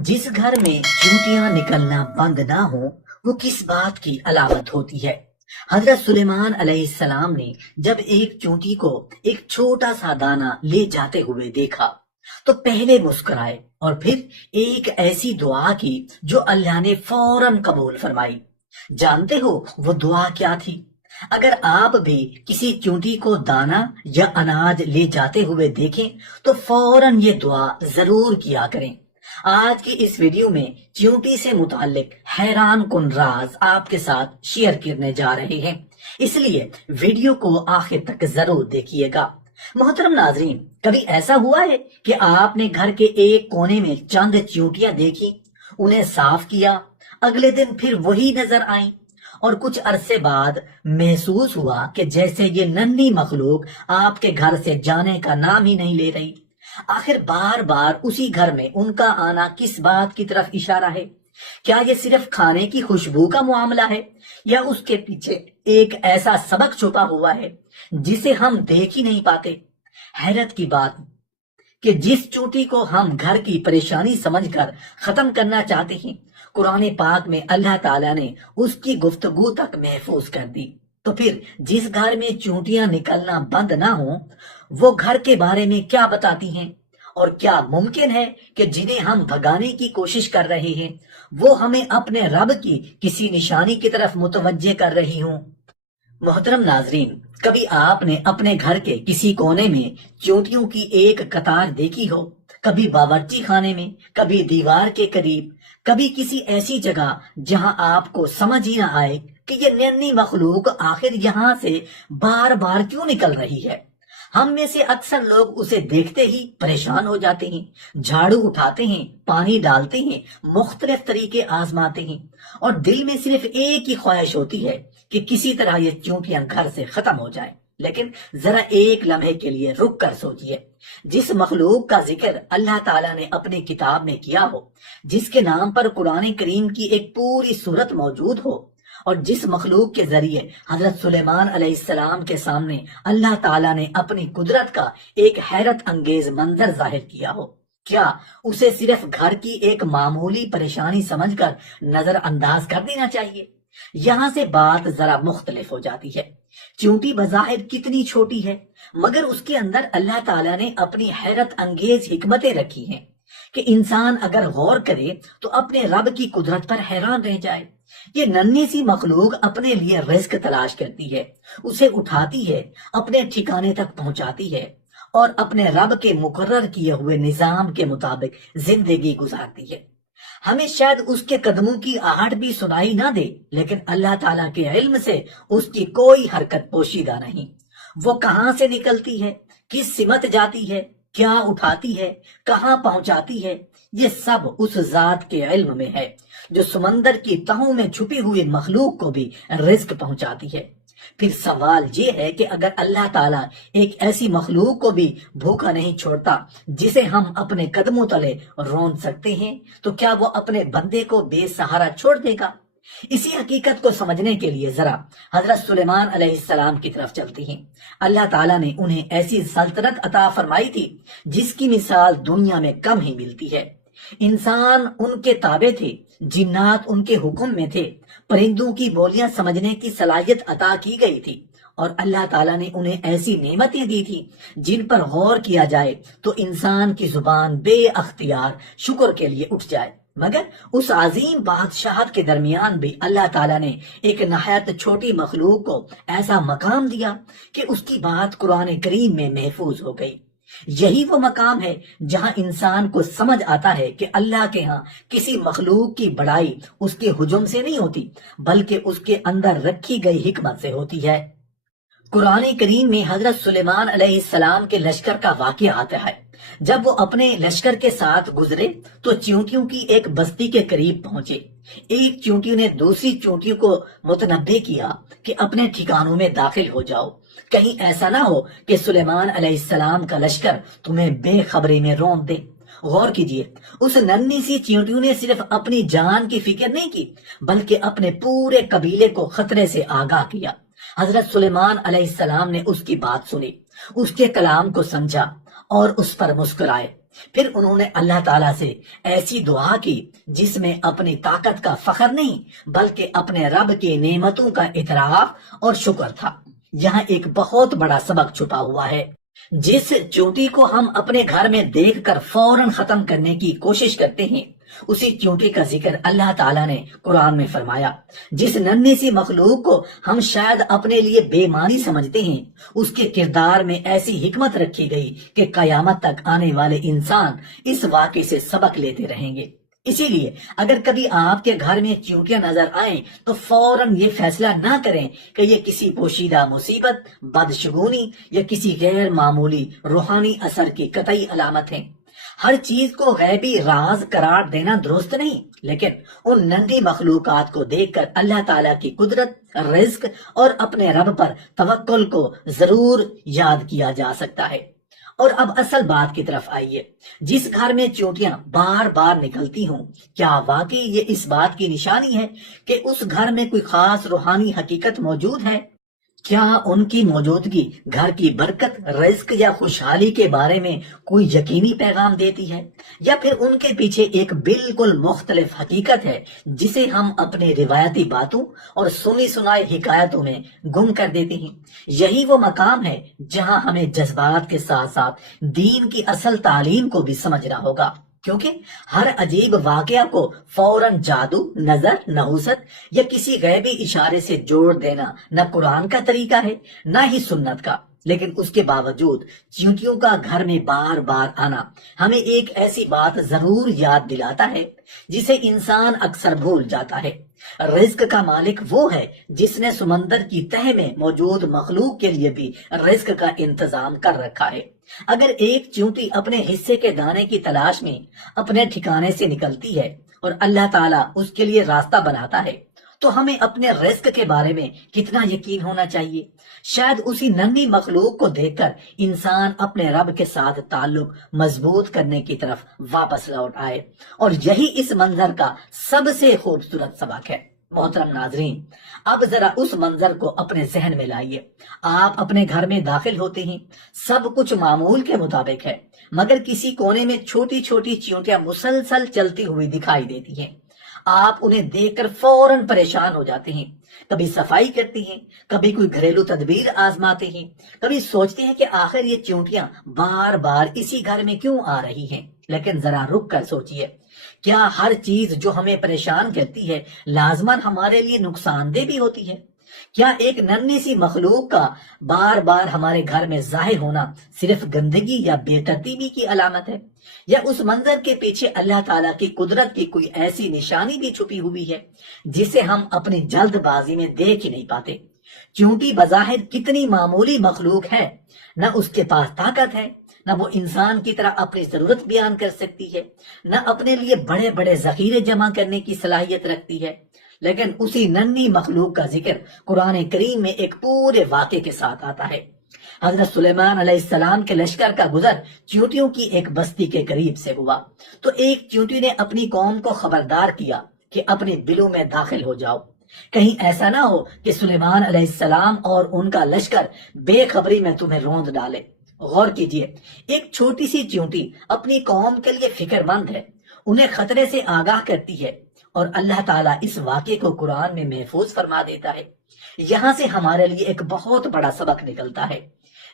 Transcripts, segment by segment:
جس گھر میں چونٹیاں نکلنا بند نہ ہو وہ کس بات کی علامت ہوتی ہے؟ حضرت سلیمان علیہ السلام نے جب ایک چونٹی کو ایک چھوٹا سا دانہ لے جاتے ہوئے دیکھا تو پہلے مسکرائے اور پھر ایک ایسی دعا کی جو اللہ نے فوراً قبول فرمائی۔ جانتے ہو وہ دعا کیا تھی؟ اگر آپ بھی کسی چونٹی کو دانہ یا اناج لے جاتے ہوئے دیکھیں تو فوراً یہ دعا ضرور کیا کریں۔ آج کی اس ویڈیو میں چیونٹی سے متعلق حیران کن راز آپ کے ساتھ شیئر کرنے جا رہے ہیں، اس لیے ویڈیو کو آخر تک ضرور دیکھیے گا۔ محترم ناظرین، کبھی ایسا ہوا ہے کہ آپ نے گھر کے ایک کونے میں چند چیونٹیاں دیکھی، انہیں صاف کیا، اگلے دن پھر وہی نظر آئیں اور کچھ عرصے بعد محسوس ہوا کہ جیسے یہ ننھی مخلوق آپ کے گھر سے جانے کا نام ہی نہیں لے رہی؟ آخر بار بار اسی گھر میں ان کا آنا کس بات کی طرف اشارہ ہے؟ کیا یہ صرف کھانے کی خوشبو کا معاملہ ہے یا اس کے پیچھے ایک ایسا سبق چھپا ہوا ہے جسے ہم دیکھ ہی نہیں پاتے؟ حیرت کی بات کہ جس چونٹی کو ہم گھر کی پریشانی سمجھ کر ختم کرنا چاہتے ہیں، قرآن پاک میں اللہ تعالیٰ نے اس کی گفتگو تک محفوظ کر دی۔ تو پھر جس گھر میں چونٹیاں نکلنا بند نہ ہوں وہ گھر کے بارے میں کیا بتاتی ہیں؟ اور کیا ممکن ہے کہ جنہیں ہم بھگانے کی کوشش کر رہے ہیں وہ ہمیں اپنے رب کی کسی نشانی کی طرف متوجہ کر رہی ہوں؟ محترم ناظرین، کبھی آپ نے اپنے گھر کے کسی کونے میں چونٹیوں کی ایک قطار دیکھی ہو؟ کبھی باورچی خانے میں، کبھی دیوار کے قریب، کبھی کسی ایسی جگہ جہاں آپ کو سمجھ ہی نہ آئے کہ یہ ننھی مخلوق آخر یہاں سے بار بار کیوں نکل رہی ہے؟ ہم میں سے اکثر لوگ اسے دیکھتے ہی پریشان ہو جاتے ہیں، جھاڑو اٹھاتے ہیں، پانی ڈالتے ہیں، مختلف طریقے آزماتے ہیں اور دل میں صرف ایک ہی خواہش ہوتی ہے کہ کسی طرح یہ چونٹیاں گھر سے ختم ہو جائیں۔ لیکن ذرا ایک لمحے کے لیے رک کر سوچئے، جس مخلوق کا ذکر اللہ تعالیٰ نے اپنی کتاب میں کیا ہو، جس کے نام پر قرآن کریم کی ایک پوری سورت موجود ہو، اور جس مخلوق کے ذریعے حضرت سلیمان علیہ السلام کے سامنے اللہ تعالیٰ نے اپنی قدرت کا ایک حیرت انگیز منظر ظاہر کیا ہو، کیا اسے صرف گھر کی ایک معمولی پریشانی سمجھ کر نظر انداز کر دینا چاہیے؟ یہاں سے بات ذرا مختلف ہو جاتی ہے۔ چونٹی بظاہر کتنی چھوٹی ہے، مگر اس کے اندر اللہ تعالیٰ نے اپنی حیرت انگیز حکمتیں رکھی ہیں کہ انسان اگر غور کرے تو اپنے رب کی قدرت پر حیران رہ جائے۔ یہ ننھی سی مخلوق اپنے لیے رزق تلاش کرتی ہے، اسے اٹھاتی ہے، اپنے ٹھکانے تک پہنچاتی ہے اور اپنے رب کے مقرر کیے ہوئے نظام کے مطابق زندگی گزارتی ہے۔ ہمیں شاید اس کے قدموں کی آہٹ بھی سنائی نہ دے، لیکن اللہ تعالیٰ کے علم سے اس کی کوئی حرکت پوشیدہ نہیں۔ وہ کہاں سے نکلتی ہے، کس سمت جاتی ہے، کیا اٹھاتی ہے، کہاں پہنچاتی ہے، یہ سب اس ذات کے علم میں ہے جو سمندر کی تہوں میں چھپی ہوئی مخلوق کو بھی رزق پہنچاتی ہے۔ پھر سوال یہ ہے کہ اگر اللہ تعالیٰ ایک ایسی مخلوق کو بھی بھوکا نہیں چھوڑتا جسے ہم اپنے قدموں تلے رون سکتے ہیں، تو کیا وہ اپنے بندے کو بے سہارا چھوڑ دے گا؟ اسی حقیقت کو سمجھنے کے لیے ذرا حضرت سلیمان علیہ السلام کی طرف چلتے ہیں۔ اللہ تعالیٰ نے انہیں ایسی سلطنت عطا فرمائی تھی جس کی مثال دنیا میں کم ہی ملتی ہے۔ انسان ان کے تابع تھے، جنات ان کے حکم میں تھے، پرندوں کی بولیاں سمجھنے کی صلاحیت عطا کی گئی تھی، اور اللہ تعالیٰ نے انہیں ایسی نعمتیں دی تھی جن پر غور کیا جائے تو انسان کی زبان بے اختیار شکر کے لیے اٹھ جائے۔ مگر اس عظیم بادشاہت کے درمیان بھی اللہ تعالیٰ نے ایک نہایت چھوٹی مخلوق کو ایسا مقام دیا کہ اس کی بات قرآن کریم میں محفوظ ہو گئی۔ یہی وہ مقام ہے جہاں انسان کو سمجھ آتا ہے کہ اللہ کے ہاں کسی مخلوق کی بڑائی اس کے ہجوم سے نہیں ہوتی بلکہ اس کے اندر رکھی گئی حکمت سے ہوتی ہے۔ قرآن کریم میں حضرت سلیمان علیہ السلام کے لشکر کا واقعہ آتا ہے۔ جب وہ اپنے لشکر کے ساتھ گزرے تو چیونٹیوں کی ایک بستی کے قریب پہنچے۔ ایک چیونٹی نے دوسری چیونٹیوں کو متنبہ کیا کہ اپنے ٹھکانوں میں داخل ہو جاؤ، کہیں ایسا نہ ہو کہ سلیمان علیہ السلام کا لشکر تمہیں بے خبری میں رون دے۔ غور کیجئے، اس ننھی سی چیونٹیوں نے صرف اپنی جان کی فکر نہیں کی بلکہ اپنے پورے قبیلے کو خطرے سے آگاہ کیا۔ حضرت سلیمان علیہ السلام نے اس کی بات سنی، اس کے کلام کو سمجھا اور اس پر مسکرائے۔ پھر انہوں نے اللہ تعالیٰ سے ایسی دعا کی جس میں اپنی طاقت کا فخر نہیں بلکہ اپنے رب کی نعمتوں کا اعتراف اور شکر تھا۔ یہاں ایک بہت بڑا سبق چھپا ہوا ہے۔ جس چونٹی کو ہم اپنے گھر میں دیکھ کر فوراً ختم کرنے کی کوشش کرتے ہیں، اسی چونٹی کا ذکر اللہ تعالیٰ نے قرآن میں فرمایا۔ جس ننھی سی مخلوق کو ہم شاید اپنے لیے بے معنی سمجھتے ہیں، اس کے کردار میں ایسی حکمت رکھی گئی کہ قیامت تک آنے والے انسان اس واقعے سے سبق لیتے رہیں گے۔ اسی لیے اگر کبھی آپ کے گھر میں چیونٹیاں نظر آئیں تو فوراً یہ فیصلہ نہ کریں کہ یہ کسی پوشیدہ مصیبت، بدشگونی یا کسی غیر معمولی روحانی اثر کی قطعی علامت ہے۔ ہر چیز کو غیبی راز قرار دینا درست نہیں، لیکن ان ننھی مخلوقات کو دیکھ کر اللہ تعالیٰ کی قدرت، رزق اور اپنے رب پر توکل کو ضرور یاد کیا جا سکتا ہے۔ اور اب اصل بات کی طرف آئیے۔ جس گھر میں چونٹیاں بار بار نکلتی ہوں، کیا واقعی یہ اس بات کی نشانی ہے کہ اس گھر میں کوئی خاص روحانی حقیقت موجود ہے؟ کیا ان کی موجودگی گھر کی برکت، رزق یا خوشحالی کے بارے میں کوئی یقینی پیغام دیتی ہے، یا پھر ان کے پیچھے ایک بالکل مختلف حقیقت ہے جسے ہم اپنے روایتی باتوں اور سنی سنائی حکایتوں میں گم کر دیتے ہیں؟ یہی وہ مقام ہے جہاں ہمیں جذبات کے ساتھ ساتھ دین کی اصل تعلیم کو بھی سمجھنا ہوگا، کیونکہ ہر عجیب واقعہ کو فوراً جادو، نظر، نحوست یا کسی غیبی اشارے سے جوڑ دینا نہ قرآن کا طریقہ ہے نہ ہی سنت کا۔ لیکن اس کے باوجود چیونٹیوں کا گھر میں بار بار آنا ہمیں ایک ایسی بات ضرور یاد دلاتا ہے جسے انسان اکثر بھول جاتا ہے۔ رزق کا مالک وہ ہے جس نے سمندر کی تہہ میں موجود مخلوق کے لیے بھی رزق کا انتظام کر رکھا ہے۔ اگر ایک چیونٹی اپنے حصے کے دانے کی تلاش میں اپنے ٹھکانے سے نکلتی ہے اور اللہ تعالیٰ اس کے لیے راستہ بناتا ہے، تو ہمیں اپنے رزق کے بارے میں کتنا یقین ہونا چاہیے۔ شاید اسی ننھی مخلوق کو دیکھ کر انسان اپنے رب کے ساتھ تعلق مضبوط کرنے کی طرف واپس لوٹ آئے، اور یہی اس منظر کا سب سے خوبصورت سبق ہے۔ محترم ناظرین، اب ذرا اس منظر کو اپنے ذہن میں لائیے۔ آپ اپنے گھر میں داخل ہوتے ہیں، سب کچھ معمول کے مطابق ہے، مگر کسی کونے میں چھوٹی چھوٹی چیونٹیاں مسلسل چلتی ہوئی دکھائی دیتی ہیں۔ آپ انہیں دیکھ کر فوراً پریشان ہو جاتے ہیں، کبھی صفائی کرتی ہیں، کبھی کوئی گھریلو تدبیر آزماتے ہیں، کبھی سوچتے ہیں کہ آخر یہ چیونٹیاں بار بار اسی گھر میں کیوں آ رہی ہیں۔ لیکن ذرا رک کر سوچئے، کیا ہر چیز جو ہمیں پریشان کرتی ہے لازماً ہمارے لیے نقصان دہ بھی ہوتی ہے؟ کیا ایک ننھی سی مخلوق کا بار بار ہمارے گھر میں ظاہر ہونا صرف گندگی یا بے ترتیبی کی علامت ہے، یا اس منظر کے پیچھے اللہ تعالیٰ کی قدرت کی کوئی ایسی نشانی بھی چھپی ہوئی ہے جسے ہم اپنی جلد بازی میں دیکھ ہی نہیں پاتے؟ چونٹی بظاہر کتنی معمولی مخلوق ہے، نہ اس کے پاس طاقت ہے، نہ وہ انسان کی طرح اپنی ضرورت بیان کر سکتی ہے، نہ اپنے لیے بڑے بڑے ذخیرے جمع کرنے کی صلاحیت رکھتی ہے، لیکن اسی ننھی مخلوق کا ذکر قرآن کریم میں ایک پورے واقعے کے ساتھ آتا ہے۔ حضرت سلیمان علیہ السلام کے لشکر کا گزر چیونٹیوں کی ایک بستی کے قریب سے ہوا، تو ایک چیونٹی نے اپنی قوم کو خبردار کیا کہ اپنی بلوں میں داخل ہو جاؤ، کہیں ایسا نہ ہو کہ سلیمان علیہ السلام اور ان کا لشکر بے خبری میں تمہیں روند ڈالے۔ غور کیجئے، ایک چھوٹی سی چیونٹی اپنی قوم کے لیے فکر مند ہے، انہیں خطرے سے آگاہ کرتی ہے، اور اللہ تعالیٰ اس واقعے کو قرآن میں محفوظ فرما دیتا ہے۔ یہاں سے ہمارے لیے ایک بہت بڑا سبق نکلتا ہے۔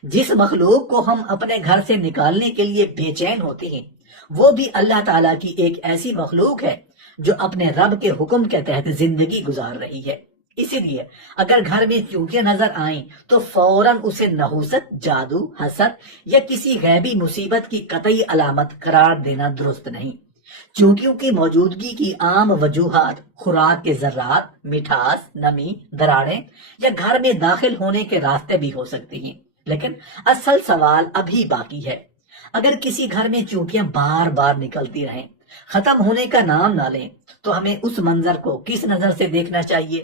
جس مخلوق کو ہم اپنے گھر سے نکالنے کے لیے بے چین ہوتے ہیں، وہ بھی اللہ تعالیٰ کی ایک ایسی مخلوق ہے جو اپنے رب کے حکم کے تحت زندگی گزار رہی ہے۔ اسی لیے اگر گھر میں چونٹیاں نظر آئیں تو فوراً اسے نحوست، جادو، حسد یا کسی غیبی مصیبت کی قطعی علامت قرار دینا درست نہیں۔ چونٹیوں کی موجودگی کی عام وجوہات خوراک کے ذرات، مٹھاس، نمی، دراڑیں یا گھر میں داخل ہونے کے راستے بھی ہو سکتی ہیں، لیکن اصل سوال ابھی باقی ہے۔ اگر کسی گھر میں چونٹیاں بار بار نکلتی رہیں، ختم ہونے کا نام نہ لیں، تو ہمیں اس منظر کو کس نظر سے دیکھنا چاہیے؟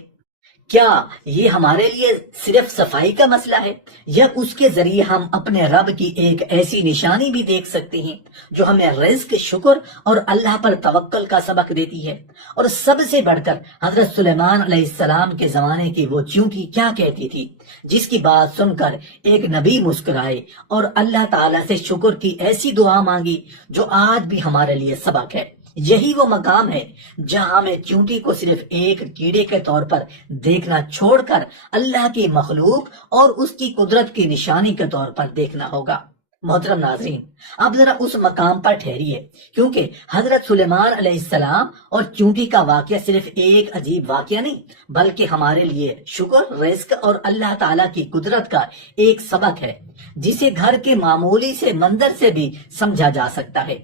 کیا یہ ہمارے لیے صرف صفائی کا مسئلہ ہے یا اس کے ذریعے ہم اپنے رب کی ایک ایسی نشانی بھی دیکھ سکتے ہیں جو ہمیں رزق، شکر اور اللہ پر توکل کا سبق دیتی ہے؟ اور سب سے بڑھ کر حضرت سلیمان علیہ السلام کے زمانے کی وہ چیونٹی کیا کہتی تھی، جس کی بات سن کر ایک نبی مسکرائے اور اللہ تعالیٰ سے شکر کی ایسی دعا مانگی جو آج بھی ہمارے لیے سبق ہے۔ یہی وہ مقام ہے جہاں ہمیں چیونٹی کو صرف ایک کیڑے کے طور پر دیکھنا چھوڑ کر اللہ کی مخلوق اور اس کی قدرت کی نشانی کے طور پر دیکھنا ہوگا۔ محترم ناظرین، اب ذرا اس مقام پر ٹھہریے، کیونکہ حضرت سلیمان علیہ السلام اور چیونٹی کا واقعہ صرف ایک عجیب واقعہ نہیں بلکہ ہمارے لیے شکر، رزق اور اللہ تعالیٰ کی قدرت کا ایک سبق ہے جسے گھر کے معمولی سے منظر سے بھی سمجھا جا سکتا ہے۔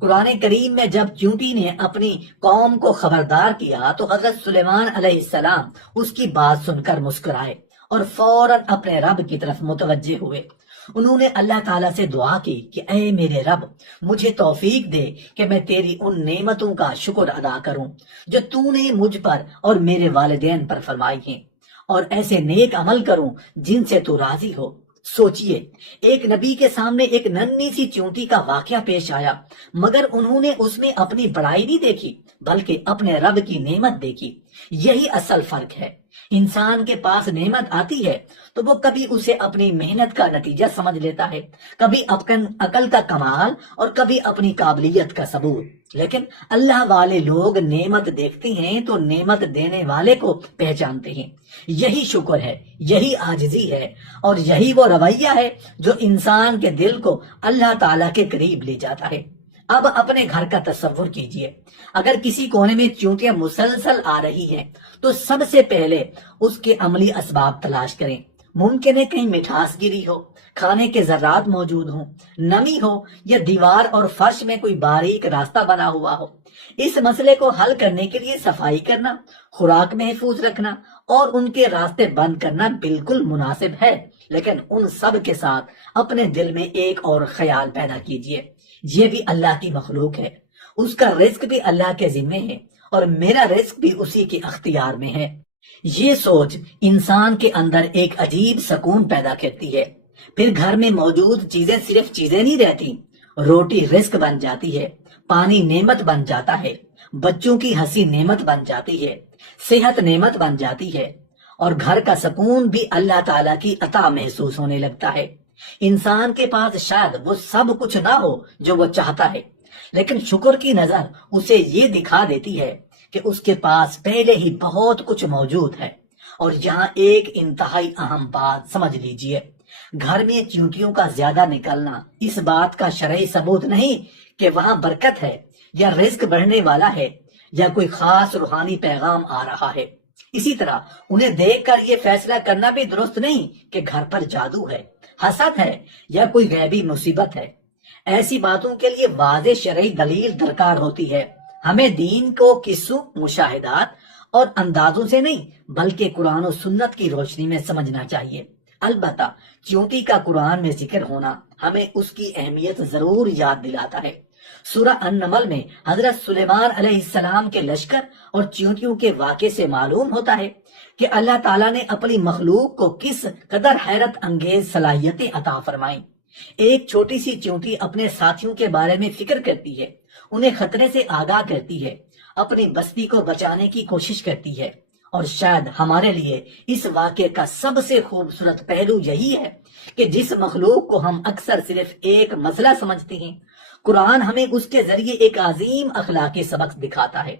قرآن کریم میں جب چیونٹی نے اپنی قوم کو خبردار کیا تو حضرت سلیمان علیہ السلام اس کی بات سن کر مسکرائے اور فوراً اپنے رب کی طرف متوجہ ہوئے۔ انہوں نے اللہ تعالیٰ سے دعا کی کہ اے میرے رب، مجھے توفیق دے کہ میں تیری ان نعمتوں کا شکر ادا کروں جو تو نے مجھ پر اور میرے والدین پر فرمائی ہیں، اور ایسے نیک عمل کروں جن سے تو راضی ہو۔ سوچئے، ایک نبی کے سامنے ایک ننھی سی چیونٹی کا واقعہ پیش آیا، مگر انہوں نے اس میں اپنی بڑائی نہیں دیکھی بلکہ اپنے رب کی نعمت دیکھی۔ یہی اصل فرق ہے۔ انسان کے پاس نعمت آتی ہے تو وہ کبھی اسے اپنی محنت کا نتیجہ سمجھ لیتا ہے، کبھی عقل کا کمال اور کبھی اپنی قابلیت کا ثبوت، لیکن اللہ والے لوگ نعمت دیکھتے ہیں تو نعمت دینے والے کو پہچانتے ہیں۔ یہی شکر ہے، یہی عاجزی ہے اور یہی وہ رویہ ہے جو انسان کے دل کو اللہ تعالیٰ کے قریب لے جاتا ہے۔ اب اپنے گھر کا تصور کیجئے، اگر کسی کونے میں چیونٹیاں مسلسل آ رہی ہیں تو سب سے پہلے اس کے عملی اسباب تلاش کریں۔ ممکن ہے کہیں مٹھاس گری ہو، کھانے کے ذرات موجود ہوں، نمی ہو یا دیوار اور فرش میں کوئی باریک راستہ بنا ہوا ہو۔ اس مسئلے کو حل کرنے کے لیے صفائی کرنا، خوراک محفوظ رکھنا اور ان کے راستے بند کرنا بالکل مناسب ہے، لیکن ان سب کے ساتھ اپنے دل میں ایک اور خیال پیدا کیجئے، یہ بھی اللہ کی مخلوق ہے، اس کا رزق بھی اللہ کے ذمے ہے اور میرا رزق بھی اسی کے اختیار میں ہے۔ یہ سوچ انسان کے اندر ایک عجیب سکون پیدا کرتی ہے۔ پھر گھر میں موجود چیزیں صرف چیزیں نہیں رہتی، روٹی رزق بن جاتی ہے، پانی نعمت بن جاتا ہے، بچوں کی ہنسی نعمت بن جاتی ہے، صحت نعمت بن جاتی ہے، اور گھر کا سکون بھی اللہ تعالیٰ کی عطا محسوس ہونے لگتا ہے۔ انسان کے پاس شاید وہ سب کچھ نہ ہو جو وہ چاہتا ہے، لیکن شکر کی نظر اسے یہ دکھا دیتی ہے کہ اس کے پاس پہلے ہی بہت کچھ موجود ہے۔ اور یہاں ایک انتہائی اہم بات سمجھ لیجئے، گھر میں چیونٹیوں کا زیادہ نکلنا اس بات کا شرعی ثبوت نہیں کہ وہاں برکت ہے یا رزق بڑھنے والا ہے یا کوئی خاص روحانی پیغام آ رہا ہے۔ اسی طرح انہیں دیکھ کر یہ فیصلہ کرنا بھی درست نہیں کہ گھر پر جادو ہے، حسد ہے یا کوئی غیبی مصیبت ہے۔ ایسی باتوں کے لیے واضح شرعی دلیل درکار ہوتی ہے۔ ہمیں دین کو قصوں، مشاہدات اور اندازوں سے نہیں بلکہ قرآن و سنت کی روشنی میں سمجھنا چاہیے۔ البتہ چیونٹی کا قرآن میں ذکر ہونا ہمیں اس کی اہمیت ضرور یاد دلاتا ہے۔ سورہ النمل میں حضرت سلیمان علیہ السلام کے لشکر اور چیونٹیوں کے واقعے سے معلوم ہوتا ہے کہ اللہ تعالیٰ نے اپنی مخلوق کو کس قدر حیرت انگیز صلاحیتیں عطا فرمائیں۔ ایک چھوٹی سی چیونٹی اپنے ساتھیوں کے بارے میں فکر کرتی ہے، انہیں خطرے سے آگاہ کرتی ہے، اپنی بستی کو بچانے کی کوشش کرتی ہے۔ اور شاید ہمارے لیے اس واقعے کا سب سے خوبصورت پہلو یہی ہے کہ جس مخلوق کو ہم اکثر صرف ایک مسئلہ سمجھتے ہیں، قرآن ہمیں اس کے ذریعے ایک عظیم اخلاقی سبق دکھاتا ہے۔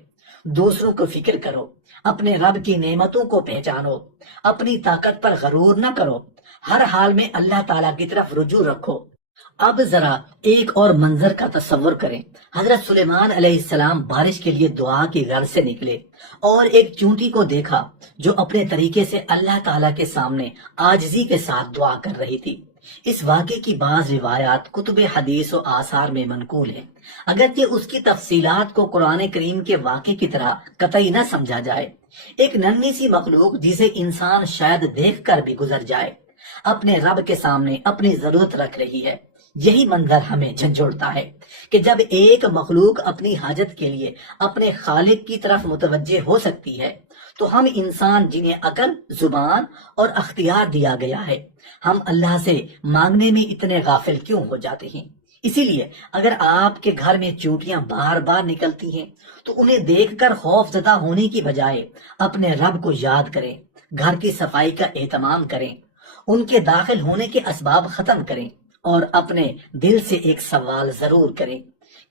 دوسروں کو فکر کرو، اپنے رب کی نعمتوں کو پہچانو، اپنی طاقت پر غرور نہ کرو، ہر حال میں اللہ تعالیٰ کی طرف رجوع رکھو۔ اب ذرا ایک اور منظر کا تصور کریں۔ حضرت سلیمان علیہ السلام بارش کے لیے دعا کی غرض سے نکلے اور ایک چیونٹی کو دیکھا جو اپنے طریقے سے اللہ تعالیٰ کے سامنے عاجزی کے ساتھ دعا کر رہی تھی۔ اس واقعے کی بعض روایات کتب حدیث و آثار میں منقول ہیں، اگرچہ اس کی تفصیلات کو قرآن کریم کے واقعے کی طرح قطعی نہ سمجھا جائے۔ ایک ننھی سی مخلوق جسے انسان شاید دیکھ کر بھی گزر جائے، اپنے رب کے سامنے اپنی ضرورت رکھ رہی ہے۔ یہی منظر ہمیں جھنجھوڑتا ہے کہ جب ایک مخلوق اپنی حاجت کے لیے اپنے خالق کی طرف متوجہ ہو سکتی ہے تو ہم انسان جنہیں عقل، زبان اور اختیار دیا گیا ہے، ہم اللہ سے مانگنے میں اتنے غافل کیوں ہو جاتے ہیں؟ اسی لیے اگر آپ کے گھر میں چونٹیاں بار بار نکلتی ہیں تو انہیں دیکھ کر خوف زدہ ہونے کی بجائے اپنے رب کو یاد کریں، گھر کی صفائی کا اہتمام کریں، ان کے داخل ہونے کے اسباب ختم کریں اور اپنے دل سے ایک سوال ضرور کریں،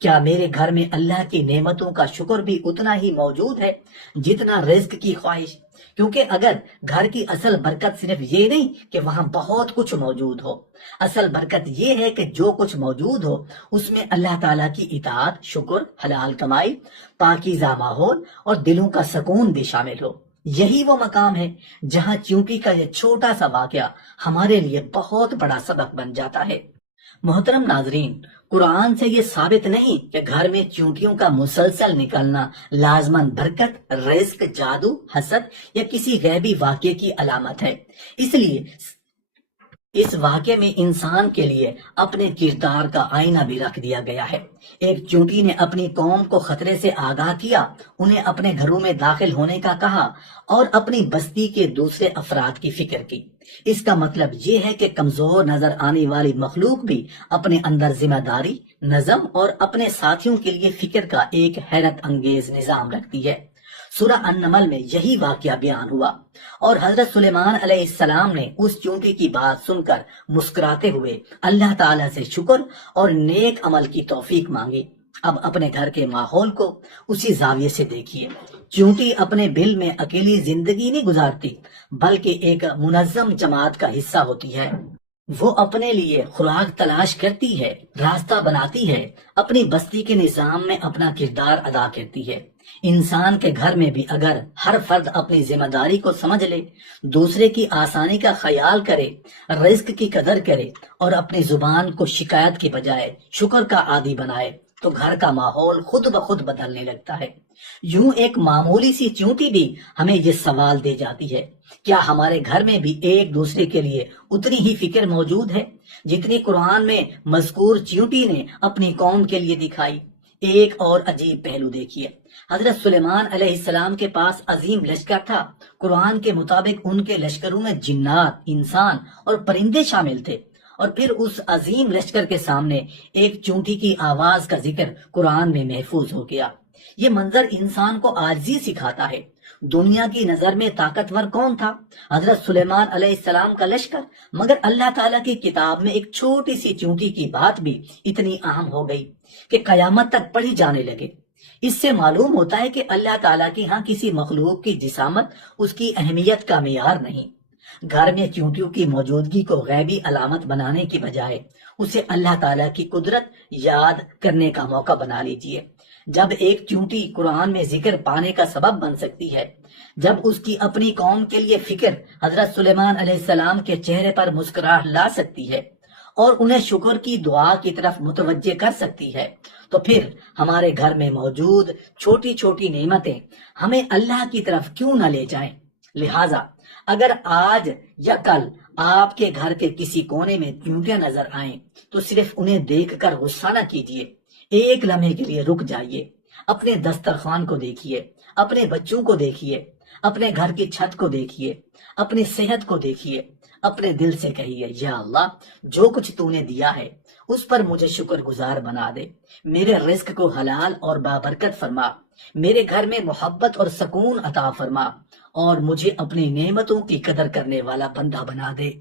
کیا میرے گھر میں اللہ کی نعمتوں کا شکر بھی اتنا ہی موجود ہے جتنا رزق کی خواہش؟ کیونکہ اگر گھر کی اصل برکت صرف یہ نہیں کہ وہاں بہت کچھ موجود ہو، اصل برکت یہ ہے کہ جو کچھ موجود ہو اس میں اللہ تعالیٰ کی اطاعت، شکر، حلال کمائی، پاکیزہ ماحول اور دلوں کا سکون بھی شامل ہو۔ یہی وہ مقام ہے جہاں چونٹی کا یہ چھوٹا سا واقعہ ہمارے لیے بہت بڑا سبق بن جاتا ہے۔ محترم ناظرین، قرآن سے یہ ثابت نہیں کہ گھر میں چونٹیوں کا مسلسل نکلنا لازماً برکت، رزق، جادو، حسد یا کسی غیبی واقعے کی علامت ہے۔ اس لیے اس واقعے میں انسان کے لیے اپنے کردار کا آئینہ بھی رکھ دیا گیا ہے۔ ایک چونٹی نے اپنی قوم کو خطرے سے آگاہ کیا، انہیں اپنے گھروں میں داخل ہونے کا کہا اور اپنی بستی کے دوسرے افراد کی فکر کی۔ اس کا مطلب یہ ہے کہ کمزور نظر آنے والی مخلوق بھی اپنے اندر ذمہ داری، نظم اور اپنے ساتھیوں کے لیے فکر کا ایک حیرت انگیز نظام رکھتی ہے۔ سورہ النمل میں یہی واقعہ بیان ہوا اور حضرت سلیمان علیہ السلام نے اس چونٹی کی بات سن کر مسکراتے ہوئے اللہ تعالیٰ سے شکر اور نیک عمل کی توفیق مانگی۔ اب اپنے گھر کے ماحول کو اسی زاویے سے دیکھیے۔ چونٹی اپنے بل میں اکیلی زندگی نہیں گزارتی بلکہ ایک منظم جماعت کا حصہ ہوتی ہے۔ وہ اپنے لیے خوراک تلاش کرتی ہے، راستہ بناتی ہے، اپنی بستی کے نظام میں اپنا کردار ادا کرتی ہے۔ انسان کے گھر میں بھی اگر ہر فرد اپنی ذمہ داری کو سمجھ لے، دوسرے کی آسانی کا خیال کرے، رزق کی قدر کرے اور اپنی زبان کو شکایت کے بجائے شکر کا عادی بنائے تو گھر کا ماحول خود بخود بدلنے لگتا ہے۔ یوں ایک معمولی سی چونٹی بھی ہمیں یہ سوال دے جاتی ہے، کیا ہمارے گھر میں بھی ایک دوسرے کے لیے اتنی ہی فکر موجود ہے جتنی قرآن میں مذکور چونٹی نے اپنی قوم کے لیے دکھائی؟ ایک اور عجیب پہلو دیکھیے۔ حضرت سلیمان علیہ السلام کے پاس عظیم لشکر تھا۔ قرآن کے مطابق ان کے لشکروں میں جنات، انسان اور پرندے شامل تھے، اور پھر اس عظیم لشکر کے سامنے ایک چونٹی کی آواز کا ذکر قرآن میں محفوظ ہو گیا۔ یہ منظر انسان کو عاجزی سکھاتا ہے۔ دنیا کی نظر میں طاقتور کون تھا؟ حضرت سلیمان علیہ السلام کا لشکر، مگر اللہ تعالیٰ کی کتاب میں ایک چھوٹی سی چونٹی کی بات بھی اتنی اہم ہو گئی کہ قیامت تک پڑھی جانے لگے۔ اس سے معلوم ہوتا ہے کہ اللہ تعالیٰ کے ہاں کسی مخلوق کی جسامت اس کی اہمیت کا معیار نہیں۔ گھر میں چونٹیوں کی موجودگی کو غیبی علامت بنانے کی بجائے اسے اللہ تعالیٰ کی قدرت یاد کرنے کا موقع بنا لیجیے۔ جب ایک چونٹی قرآن میں ذکر پانے کا سبب بن سکتی ہے، جب اس کی اپنی قوم کے لیے فکر حضرت سلیمان علیہ السلام کے چہرے پر مسکراہٹ لا سکتی ہے اور انہیں شکر کی دعا کی طرف متوجہ کر سکتی ہے، تو پھر ہمارے گھر میں موجود چھوٹی چھوٹی نعمتیں ہمیں اللہ کی طرف کیوں نہ لے جائیں؟ لہٰذا اگر آج یا کل آپ کے گھر کے کسی کونے میں چونٹیاں نظر آئیں تو صرف انہیں دیکھ کر غصہ نہ کیجیے، ایک لمحے کے لیے رک جائیے، اپنے دسترخوان کو دیکھیے، اپنے بچوں کو دیکھیے، اپنے گھر کی چھت کو دیکھیے، اپنی صحت کو دیکھیے، اپنے دل سے کہیے، یا اللہ جو کچھ تو نے دیا ہے اس پر مجھے شکر گزار بنا دے، میرے رزق کو حلال اور بابرکت فرما، میرے گھر میں محبت اور سکون عطا فرما اور مجھے اپنی نعمتوں کی قدر کرنے والا بندہ بنا دے۔